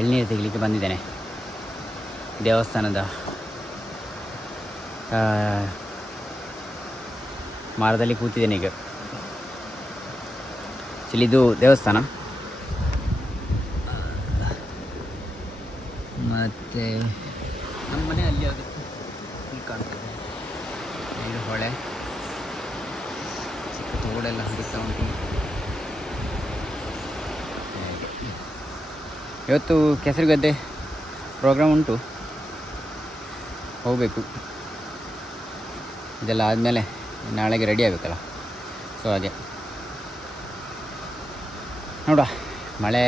ಎಳ್ನೀರು ತೆಗಿಲಿಕ್ಕೆ ಬಂದಿದ್ದೇನೆ ದೇವಸ್ಥಾನದ ಮರದಲ್ಲಿ ಕೂತಿದ್ದೇನೆ ಈಗ. ಇದು ದೇವಸ್ಥಾನ. ಮತ್ತು ನಮ್ಮ ಮನೆ ಅಲ್ಲಿ ಅದು ಇಲ್ಲಿ ಕಾಣ್ತದೆ ನೀರು, ಹೊಳೆ, ಚಿಕ್ಕ ತೋಡೆಲ್ಲ ಹರಿತಾ ಉಂಟು. ಇವತ್ತು ಕೆಸರುಗದ್ದೆ ಪ್ರೋಗ್ರಾಮ್ ಉಂಟು, ಹೋಗಬೇಕು. ಇದೆಲ್ಲ ಆದಮೇಲೆ ನಾಳೆಗೆ ರೆಡಿ ಆಗಬೇಕಲ್ಲ, ಸೊ ಹಾಗೆ ನೋಡುವ. ಮಳೆ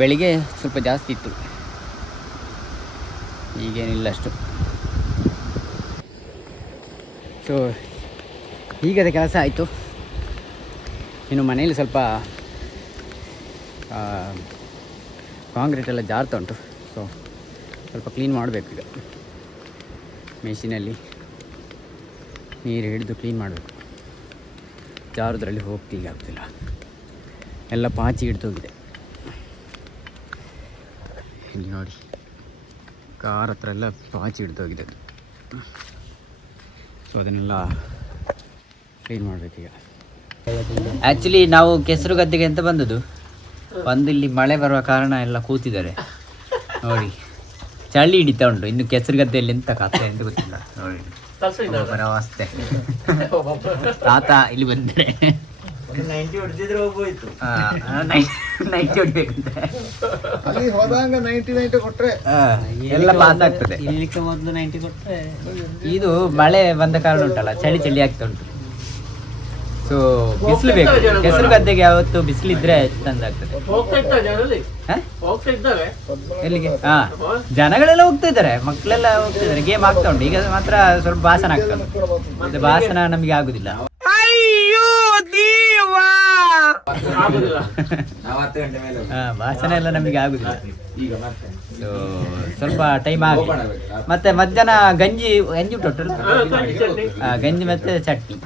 ಬೆಳಿಗ್ಗೆ ಸ್ವಲ್ಪ ಜಾಸ್ತಿ ಇತ್ತು, ಈಗೇನಿಲ್ಲ ಅಷ್ಟು. ಸೊ ಈಗದ ಕೆಲಸ ಆಯಿತು. ಇನ್ನು ಮನೆಯಲ್ಲಿ ಸ್ವಲ್ಪ ಕಾಂಕ್ರೀಟ್ ಎಲ್ಲ ಜಾರ್ತಾ ಉಂಟು, ಸೊ ಸ್ವಲ್ಪ ಕ್ಲೀನ್ ಮಾಡಬೇಕು. ಈಗ ಮೆಷಿನಲ್ಲಿ ನೀರು ಹಿಡಿದು ಕ್ಲೀನ್ ಮಾಡಬೇಕು. ಜಾರದ್ರಲ್ಲಿ ಹೋಗ್ತಿಗೆ ಆಗ್ತಿಲ್ಲ, ಎಲ್ಲ ಪಾಚಿ ಹಿಡಿದೋಗಿದೆ. ಇಲ್ಲಿ ನೋಡಿ, ಕಾರ್ ಹತ್ರ ಎಲ್ಲ ಪಾಚಿ ಹಿಡಿದೋಗಿದೆ ಅದು. ಸೊ ಅದನ್ನೆಲ್ಲ ಕ್ಲೀನ್ ಮಾಡಬೇಕೀಗ. ಆ್ಯಕ್ಚುಲಿ ನಾವು ಕೆಸರು ಗದ್ದೆಗೆ ಅಂತ ಬಂದದ್ದು. ಇಲ್ಲಿ ಮಳೆ ಬರುವ ಕಾರಣ ಎಲ್ಲ ಕೂತಿದ್ದಾರೆ ನೋಡಿ, ಚಳಿ ಹಿಡಿತಾ ಉಂಟು. ಇನ್ನು ಕೆಸರು ಗದ್ದೆಯಲ್ಲಿ ಎಂತ ಕಥೆ ಅಂತ ಗೊತ್ತಿಲ್ಲ ನೋಡಿ, ಅವಸ್ಥೆ. ತಾತ ಇಲ್ಲಿ ಬಂದರೆ ನೈಂಟಿ ಹೊಡಿಬೇಕಂತೆ, ಎಲ್ಲ ಪಾಸ್ ಆಗ್ತದೆ. ಮೊದಲು 90 ಕೊಟ್ಟರೆ ಇದು ಮಳೆ ಬಂದ ಕಾರಣ ಉಂಟಲ್ಲ, ಚಳಿ ಚಳಿ ಆಗ್ತಾ ಉಂಟು. ಸೊ ಬಿಸಿಲು ಬೇಕು ಕೆಸರು ಗದ್ದೆಗೆ. ಯಾವತ್ತು ಬಿಸಿಲಿದ್ರೆ ಚಂದ ಆಗ್ತದೆ. ಎಲ್ಲಿಗೆ? ಜನಗಳೆಲ್ಲ ಹೋಗ್ತಾ ಇದ್ದಾರೆ, ಮಕ್ಕಳೆಲ್ಲ ಹೋಗ್ತಾ ಇದ್ದಾರೆ, ಗೇಮ್ ಆಗ್ತಾ ಉಂಟು. ಈಗ ಮಾತ್ರ ಸ್ವಲ್ಪ ಭಾಷಣ ಆಗ್ತದೆ, ಮತ್ತೆ ಭಾಷಣ ನಮಗೆ ಆಗುದಿಲ್ಲ. ಭಾಷಣ ಎಲ್ಲ ನಮಗೆ ಆಗುದಿಲ್ಲ. ಸ್ವಲ್ಪ ಟೈಮ್ ಆಗಿ ಮತ್ತೆ ಮಧ್ಯಾಹ್ನ ಗಂಜಿ ಟೋಟಲ್ ಗಂಜಿ ಮತ್ತೆ ಚಟ್ನಿ.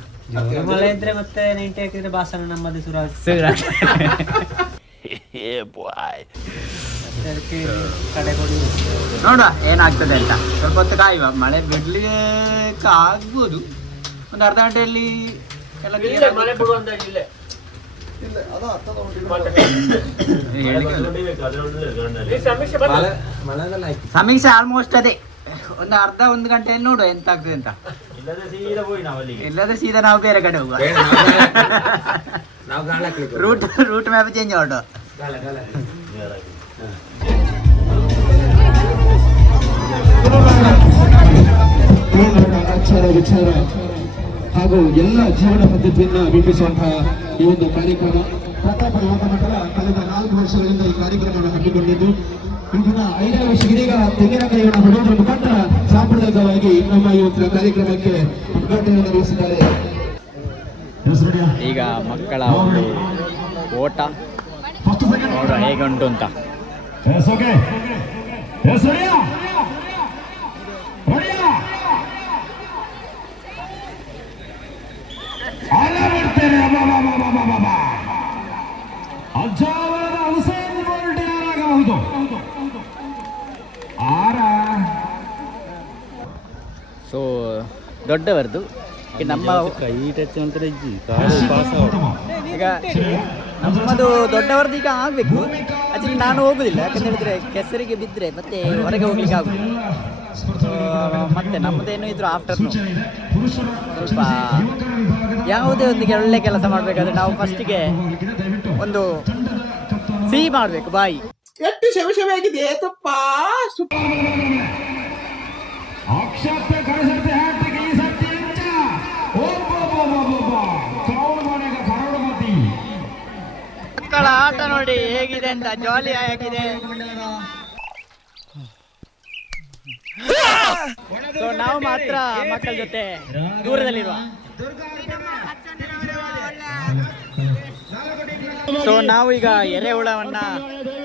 ಮಳೆ ಇದ್ರೆ ಮತ್ತೆ 90 ಹಾಕಿದ್ರೆ ಭಾಷಣ ನಮ್ಮದು ಶುರು ನೋಡುವ ಏನಾಗ್ತದೆ ಅಂತ. ಸ್ವಲ್ಪ ಹೊತ್ತು ಕಾಯುವ. ಮಳೆ ಬಿಡ್ಲಿಕ್ಕೆ ಆಗ್ಬೋದು, ಒಂದು ಅರ್ಧ ಗಂಟೆಯಲ್ಲಿ ಎಲ್ಲ ಸಮೀಕ್ಷೆ ಆಲ್ಮೋಸ್ಟ್ ಅದೇ. ಒಂದು ಗಂಟೆಯಲ್ಲಿ ನೋಡುವ ಎಂತ ಆಗ್ತದೆ ಅಂತ. ಇಲ್ಲದ್ರೆ ಸೀದಾ ನಾವು ಬೇರೆ ಕಡೆ ಹೋಗುವ. ರೂಟ್ ಮ್ಯಾಪ್ ಚೇಂಜ್ ಮಾಡುವ. ಆಚಾರ ವಿಚಾರ ಹಾಗೂ ಎಲ್ಲ ಜೀವನ ಪದ್ಧತಿಯನ್ನ ಬಿಂಬಿಸುವಂತಹ ಈ ಒಂದು ಕಾರ್ಯಕ್ರಮ ಪ್ರತಾಪ ಯೋಗ ಮಂಡಲ ಕಳೆದ 4 ವರ್ಷಗಳಿಂದ ಈ ಕಾರ್ಯಕ್ರಮವನ್ನು ಹಮ್ಮಿಕೊಂಡಿದ್ದು, ಇಂದಿನ 5ನೇ ವರ್ಷ ಇದೀಗ ತೆಂಗಿನಕಾಯಿಯನ್ನು ಹೊಡೆಯುವುದರ ಮುಖಾಂತರ ಸಾಂಪ್ರದಾಯಿಕವಾಗಿ ನಮ್ಮ ಇವತ್ತಿನ ಕಾರ್ಯಕ್ರಮಕ್ಕೆ ಉದ್ಘಾಟನೆ ನಿರ್ವಹಿಸಿದ್ದಾರೆ. ಈಗ ಮಕ್ಕಳ ಒಂದು ಓಟ ನೋಡುವ ಹೇಗೆ ಉಂಟು ಅಂತ. ಸೊ ದೊಡ್ಡವರದು ನಮ್ಮ ಈಗ ನಮ್ಮದು ದೊಡ್ಡವರದ್ದು ಈಗ ಆಗಬೇಕು. ಆಕ್ಚುಲಿ ನಾನು ಹೋಗುದಿಲ್ಲ, ಯಾಕಂತ ಹೇಳಿದ್ರೆ ಕೆಸರಿಗೆ ಬಿದ್ದರೆ ಮತ್ತೆ ಹೊರಗೆ ಹೋಗ್ಲಿಕ್ಕೆ ಆಗುದಿಲ್ಲ. ಮತ್ತೆ ನಮ್ಮದೇನು ಇದ್ರು ಆಫ್ಟರ್ನೂನ್ ಸ್ವಲ್ಪ ಯಾವುದೇ ಒಂದಿಗೆ ಒಳ್ಳೆ ಕೆಲಸ ಮಾಡಬೇಕಾದ್ರೆ ನಾವು ಫಸ್ಟಿಗೆ ಒಂದು ಸಿಹಿ ಮಾಡಬೇಕು. ಬಾಯಿ ಎಷ್ಟು ಶಮಶಮಾಗಿದೆ ತಪ್ಪ. ಮಕ್ಕಳ ಆಟ ನೋಡಿ ಹೇಗಿದೆ ಅಂತ, ಜಾಲಿ ಆಗಿದೆ. ಸೊ ನಾವು ಮಾತ್ರ ಮಕ್ಕಳ ಜೊತೆ ದೂರದಲ್ಲಿರುವ. ಸೊ ನಾವು ಈಗ ಎರೆಹುಳವನ್ನ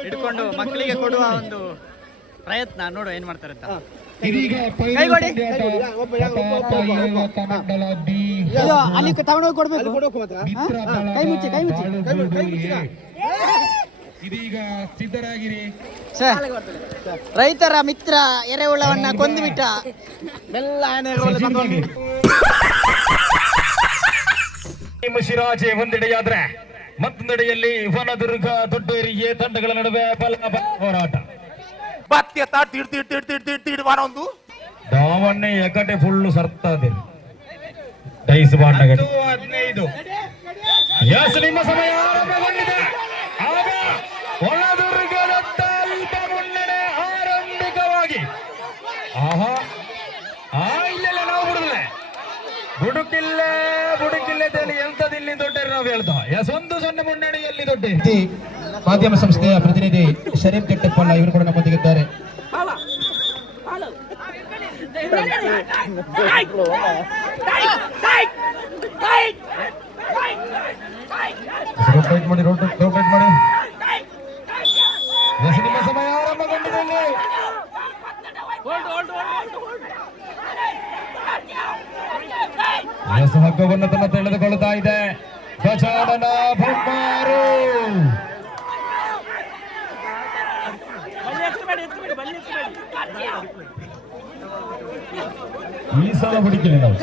ಹಿಡ್ಕೊಂಡು ಮಕ್ಕಳಿಗೆ ಕೊಡುವ ಒಂದು ಪ್ರಯತ್ನ, ನೋಡುವ ಏನ್ ಮಾಡ್ತಾರೆ ಅಂತ. ಕೈಗೊಡಿ, ಅಲ್ಲಿ ತಗೊಂಡೋಗಿ ಕೊಡ್ಬೇಕು. ಕೈ ಮುಚ್ಚಿ ಇದೀಗ ಸಿದ್ಧರಾಗಿರಿ. ರೈತರ ಮಿತ್ರ ಎರೆಹುಳವನ್ನ ಕೊಂದುಬಿಟ್ಟ ಬೆಲ್ಲ ಶಿರಾಜೆ ಒಂದೆಡೆಯಾದ್ರೆ ಮತ್ತೊಂದೆಡೆಯಲ್ಲಿ ವನದುರ್ಗ ದೊಡ್ಡೇರಿಗೆ ತಂಡಗಳ ನಡುವೆ ಬಲ ಹೋರಾಟ. ಬತ್ತೆತ್ತ ತಿಡ್ ಒಂದು ದಾವಣ್ಣೆ ಎಕಟೆ ಫುಲ್ಲು ಸರ್ತಾದೆ ಡೈಸ್ ಬಾಂಡಗಡಿ 15 ಎಸ್ ನಿಮ್ಮ ಸಮಯ ಆರಂಭಗೊಂಡಿದೆ. ಆಗ ವನದುರ್ಗದತ್ತ ಅಲ್ಪ ಮುನ್ನಡೆ ಆರಂಭಿಕವಾಗಿ. ಆಹಾ ಇಲ್ಲೆಲ್ಲ ನಾವು ಬುಡುಕಿಲ್ಲ ತೇಲಿ ಎಂತದಿಲ್ಲಿ ದೊಡ್ಡ ನಾವು ಹೇಳ್ತಾ ಎಸ್ 1-0 ಮುನ್ನಡೆಯಲ್ಲಿ ದೊಡ್ಡ ಮಾಧ್ಯಮ ಸಂಸ್ಥೆಯ ಪ್ರತಿನಿಧಿ ಶರೀಫ್ ಕೆಟ್ಟಪ್ಪಲ್ಲ ಇವರು ಕೂಡ ನಮ್ಮೊಂದಿಗಿದ್ದಾರೆ. ರೋಟೇಟ್ ಮಾಡಿ ಎಸ್ ನಿಮ್ಮ ಸಮಯ ಆರಂಭಗೊಂಡಿದೆ. ಎಸ್ ಹಗ್ಗವನ್ನು ತನ್ನ ತೆಳೆದುಕೊಳ್ಳುತ್ತಾ ಇದೆ ಗಜಾನನ ಬೊಮ್ಮಾರು. ಈ ಸಲ ಹುಡುಕಿಲ್ಲ ನಾವು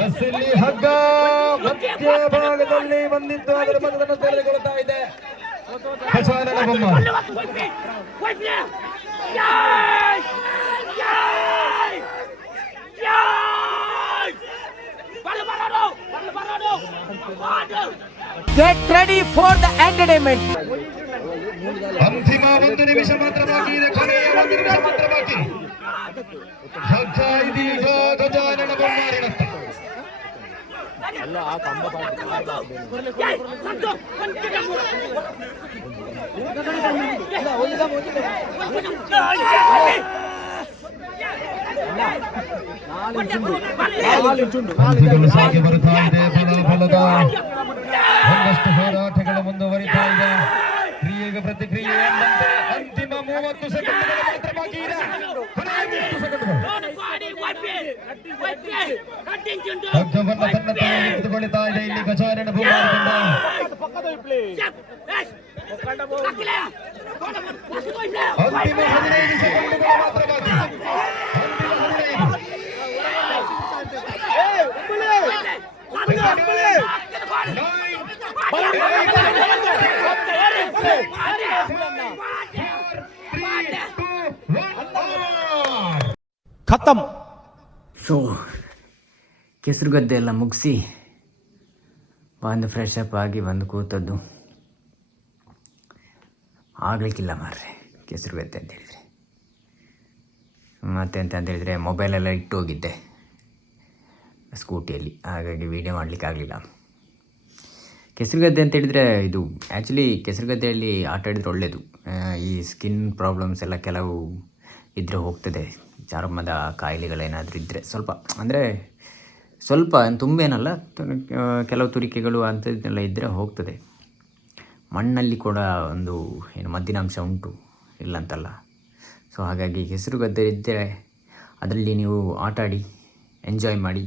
ಎಸ್ಲಿ ಹಗ್ಗ ಮಧ್ಯ ಭಾಗದಲ್ಲಿ ಬಂದಿದ್ದು ಅದರ ಮಗದನ್ನು ತೆರೆದುಕೊಳ್ಳುತ್ತಾ ಇದೆ Gajanana ಬೊಮ್ಮಾರು. Get ready for the entertainment. ಅಂತಿಮ 1 ನಿಮಿಷ ಮಾತ್ರ ಬಾಕಿ ಇದೆ. ಕೊನೆಯ 1 ನಿಮಿಷ ಮಾತ್ರ ಬಾಕಿ. ಹಗ್ಗ ಇದೀಗ ಗಜಾನನ ಬೊಮ್ಮಾರಿನತ್ತ. ಸಾಗಿ ಬರುತ್ತಾ ಇದೆ. ಫಲದ ಒಂದಷ್ಟು ಹೋರಾಟಗಳು ಮುಂದುವರಿತಾ ಇದೆ. ಕ್ರಿಯೆಗೆ ಪ್ರತಿಕ್ರಿಯೆ ಎಂಬಂತೆ ಅಂತಿಮ 30 ಸೆಕೆಂಡ್ಗಳು ಮಾತ್ರ ಬಾಕಿ ಇದೆ. 30 ಸೆಕೆಂಡ್ಗಳು. ಹಗ್ಗವನ್ನು ತನ್ನ ತೆಗೆದುಕೊಳ್ಳುತ್ತಾ ಇದೆ ಇಲ್ಲಿ ಗಜಾನನ ಬೊಮ್ಮಾರಿನಿಂದ. ಅಂತಿಮ 15 ಸೆಕೆಂಡ್ಗಳು ಮಾತ್ರ ಬಾಕಿ. ಖತಮ್. ಸೊ ಕೆಸರುಗದ್ದೆ ಎಲ್ಲ ಮುಗಿಸಿ ಬಂದು ಫ್ರೆಶ್ ಅಪ್ ಆಗಿ ಬಂದು ಕೂತದ್ದು ಆಗಲಿಕ್ಕಿಲ್ಲ ಮಾರ್ರೆ ಕೆಸರುಗದ್ದೆ ಅಂತ ಹೇಳಿದರೆ. ಮತ್ತೆ ಅಂತ ಹೇಳಿದರೆ ಮೊಬೈಲೆಲ್ಲ ಇಟ್ಟು ಹೋಗಿದ್ದೆ ಸ್ಕೂಟಿಯಲ್ಲಿ, ಹಾಗಾಗಿ ವೀಡಿಯೋ ಮಾಡಲಿಕ್ಕೆ ಆಗಲಿಲ್ಲ. ಕೆಸರುಗದ್ದೆ ಅಂತ ಹೇಳಿದರೆ ಇದು ಆ್ಯಕ್ಚುಲಿ ಕೆಸರುಗದ್ದೆಯಲ್ಲಿ ಆಟ ಆಡಿದರೆ ಒಳ್ಳೆಯದು. ಈ ಸ್ಕಿನ್ ಪ್ರಾಬ್ಲಮ್ಸ್ ಎಲ್ಲ ಕೆಲವು ಇದ್ದರೆ ಹೋಗ್ತದೆ. ಚರ್ಮದ ಕಾಯಿಲೆಗಳೇನಾದರೂ ಇದ್ದರೆ ಸ್ವಲ್ಪ, ಅಂದರೆ ಸ್ವಲ್ಪ ತುಂಬೇನಲ್ಲ, ಕೆಲವು ತುರಿಕೆಗಳು ಅಂಥದ್ದೆಲ್ಲ ಇದ್ದರೆ ಹೋಗ್ತದೆ. ಮಣ್ಣಲ್ಲಿ ಕೂಡ ಒಂದು ಏನು ಮದ್ದಿನಾಂಶ ಉಂಟು, ಇಲ್ಲಂತಲ್ಲ. ಸೊ ಹಾಗಾಗಿ ಕೆಸರುಗದ್ದೆ ಇದ್ದರೆ ಅದರಲ್ಲಿ ನೀವು ಆಟಾಡಿ ಎಂಜಾಯ್ ಮಾಡಿ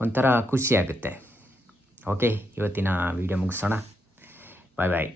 ಒಂಥರ ಖುಷಿಯಾಗುತ್ತೆ. ಓಕೆ, ಇವತ್ತಿನ ವೀಡಿಯೋ ಮುಗಿಸೋಣ. ಬಾಯ್ ಬಾಯ್.